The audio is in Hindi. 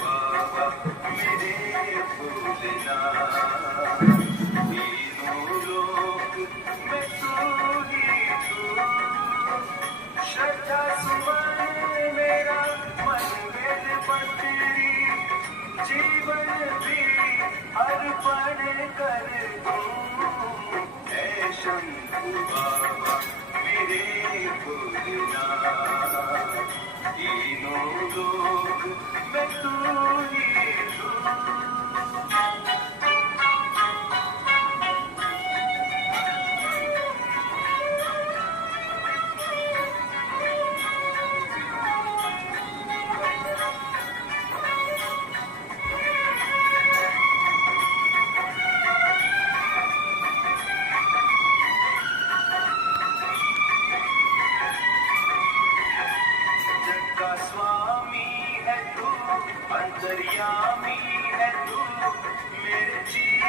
बाबा मेरे भोलेनाथ, तीनों लोक में तू ही तू, श्रद्धा सुमन मेरा मन वेद पत्री, जीवन भी अर्पण कर दूं। हे शंभु बाबा मेरे भोलेनाथ, तीनों लोक में तू ही तू। जग का स्वामी है तू, अंतर्यामी है तू, मेरे जीवन